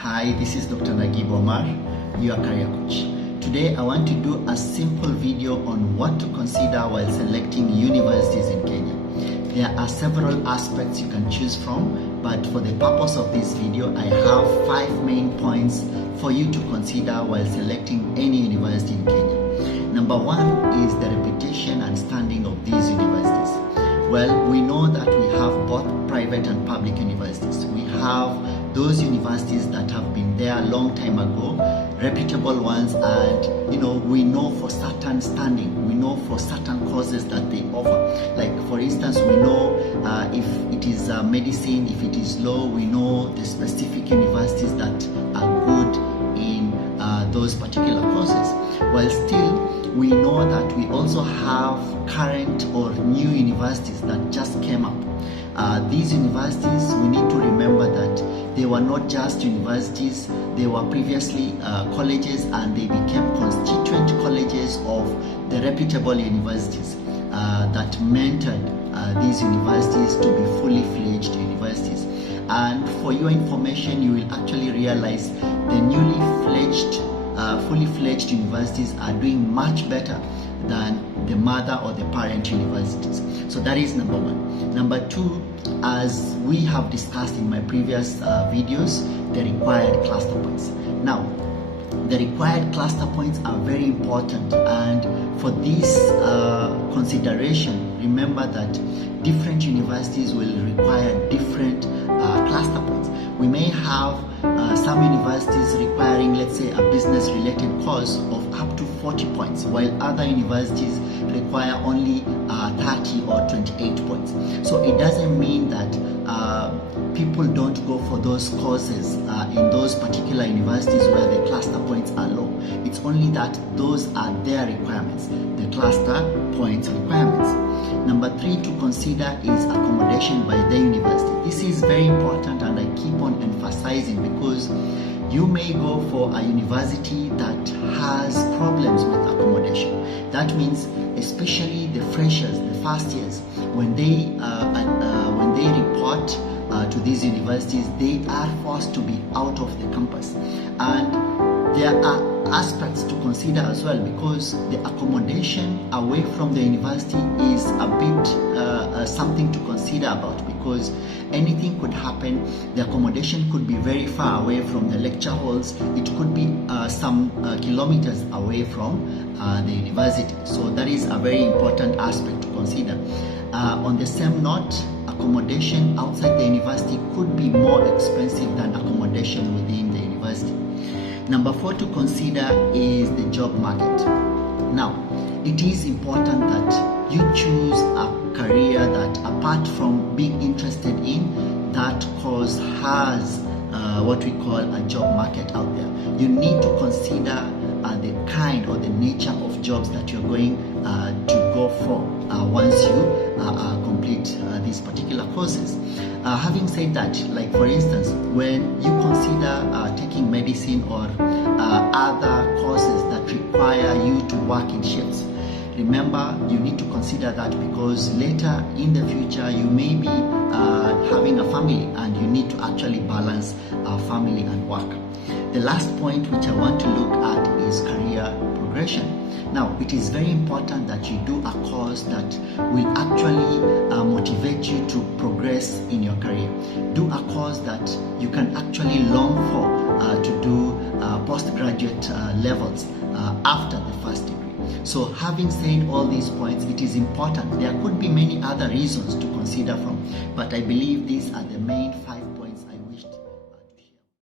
Hi, this is Dr. Nagib Omar, your career coach. Today I want to do a simple video on what to consider while selecting universities in Kenya. There are several aspects you can choose from, but for the purpose of this video, I have 5 main points for you to consider while selecting any university in Kenya. Number 1 is the reputation and standing of these universities. Well, we know that we have both private and public universities. We have those universities that have been there a long time ago, reputable ones, and we know for certain standing, we know for certain courses that they offer. Like for instance, we know if it is medicine, if it is law, we know the specific universities that are good in those particular courses. While still, we know that we also have current or new universities that just came up. These universities, we need to remember that they were not just universities, they were previously colleges, and they became constituent colleges of the reputable universities that mentored these universities to be fully fledged universities. And for your information, you will actually realize the fully fledged universities are doing much better than the mother or the parent universities. So that is number 1. Number 2, as we have discussed in my previous videos, the required cluster points. Now, the required cluster points are very important, and for this consideration, remember that different universities will require different cluster points. We may have some universities requiring, let's say, a business related course of up to 40 points, while other universities require only 30 or 28 points. So it doesn't mean that people don't go for those courses in those particular universities where the cluster points are low. It's only that those are their requirements, the cluster points requirements. Number 3 to consider is accommodation by the university. This is very important, and I keep on emphasizing, because you may go for a university that has problems with accommodation. That means especially the freshers, the first years, when they report to these universities, they are forced to be out of the campus. And there are aspects to consider as well, because the accommodation away from the university is a bit something to consider about, because anything could happen. The accommodation could be very far away from the lecture halls. It could be some kilometers away from the university. So that is a very important aspect to consider. On the same note, accommodation outside the university could be more expensive than accommodation within the university. Number 4 to consider is the job market. Now, it is important that you choose a career that, apart from being interested in, that course has what we call a job market out there. You need to consider the kind or the nature of jobs that you're going to go for once you complete these particular courses. Having said that, like for instance, when you consider taking medicine or other courses that require you to work in shifts, remember, you need to consider that, because later in the future you may be having a family, and you need to actually balance family and work. The last point which I want to look at is career progression. Now, it is very important that you do a course that will actually motivate you to progress in your career. Do a course that you can actually long for to do postgraduate levels after the first degree. So having said all these points, it is important. There could be many other reasons to consider from, but I believe these are the main 5